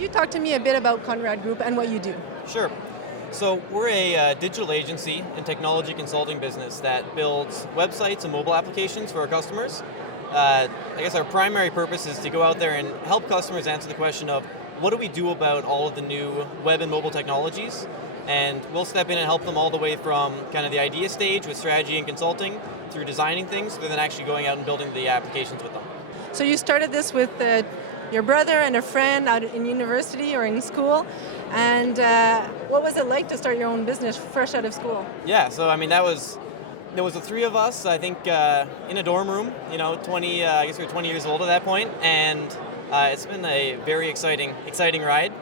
Could you talk to me a bit about Konrad Group and what you do? Sure. So we're a digital agency and technology consulting business that builds websites and mobile applications for our customers. I guess our primary purpose is to go out there and help customers answer the question of what do we do about all of the new web and mobile technologies? And we'll step in and help them all the way from kind of the idea stage with strategy and consulting through designing things, to then actually going out and building the applications with them. So you started this with your brother and a friend out in university or in school. And what was it like to start your own business fresh out of school? Yeah, so I mean there was the three of us, I think, in a dorm room. 20. I guess we were 20 years old at that point, and it's been a very exciting ride.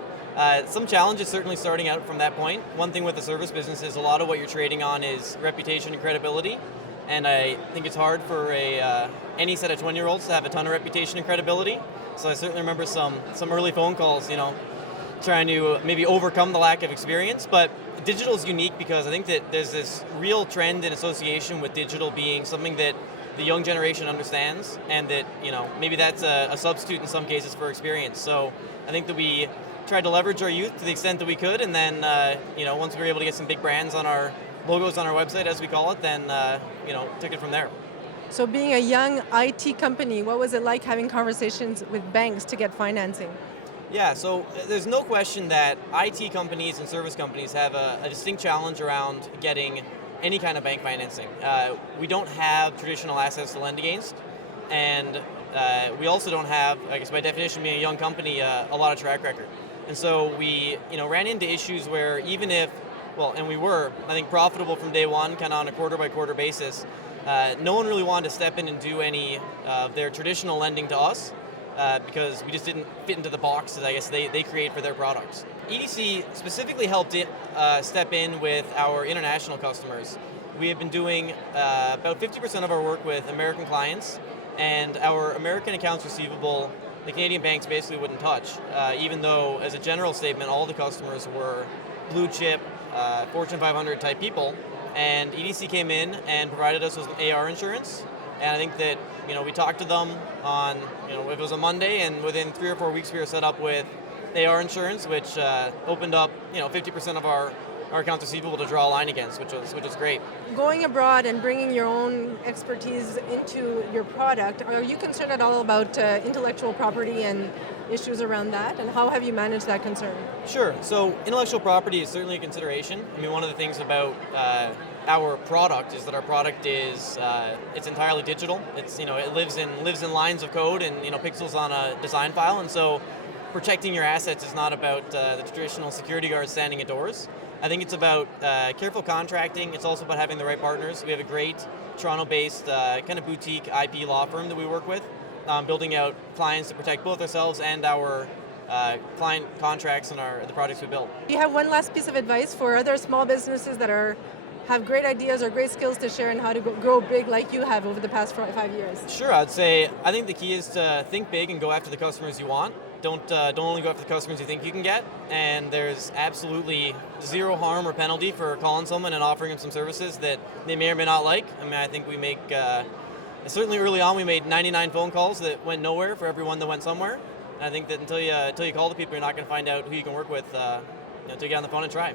Some challenges certainly starting out from that point. One thing with the service business is a lot of what you're trading on is reputation and credibility, and I think it's hard for any set of 20-year-olds to have a ton of reputation and credibility. So I certainly remember some early phone calls, trying to maybe overcome the lack of experience. But digital is unique because I think that there's this real trend in association with digital being something that the young generation understands, and that maybe that's a substitute in some cases for experience. So I think that we tried to leverage our youth to the extent that we could, and then once we were able to get some big brands on our logos on our website, as we call it, then took it from there. So being a young IT company, what was it like having conversations with banks to get financing? Yeah, so there's no question that IT companies and service companies have a distinct challenge around getting any kind of bank financing. We don't have traditional assets to lend against, and we also don't have, I guess by definition being a young company, a lot of track record. And so we ran into issues where even if, and we were, I think, profitable from day one, kind of on a quarter-by-quarter basis, no one really wanted to step in and do any of their traditional lending to us because we just didn't fit into the boxes, I guess, they create for their products. EDC specifically helped step in with our international customers. We have been doing about 50% of our work with American clients, and our American accounts receivable, the Canadian banks basically wouldn't touch, even though, as a general statement, all the customers were blue chip, Fortune 500 type people. And EDC came in and provided us with AR insurance. And I think that we talked to them on if it was a Monday, and within 3 or 4 weeks we were set up with AR insurance, which opened up 50% of our accounts receivable to draw a line against, which was great. Going abroad and bringing your own expertise into your product, are you concerned at all about intellectual property and issues around that? And how have you managed that concern? Sure. So intellectual property is certainly a consideration. I mean, one of the things about our product is that our product is it's entirely digital. It's it lives in lines of code and pixels on a design file, and so protecting your assets is not about the traditional security guards standing at doors. I think it's about careful contracting. It's also about having the right partners. We have a great Toronto-based kind of boutique IP law firm that we work with, building out clients to protect both ourselves and our client contracts and the products we build. Do you have one last piece of advice for other small businesses that have great ideas or great skills to share and how to grow big like you have over the past 5 years? Sure, I think the key is to think big and go after the customers you want. Don't only go after the customers you think you can get, and there's absolutely zero harm or penalty for calling someone and offering them some services that they may or may not like. I mean, I think we make, certainly early on, we made 99 phone calls that went nowhere for every one that went somewhere. And I think that until you call the people, you're not going to find out who you can work with until you get on the phone and try.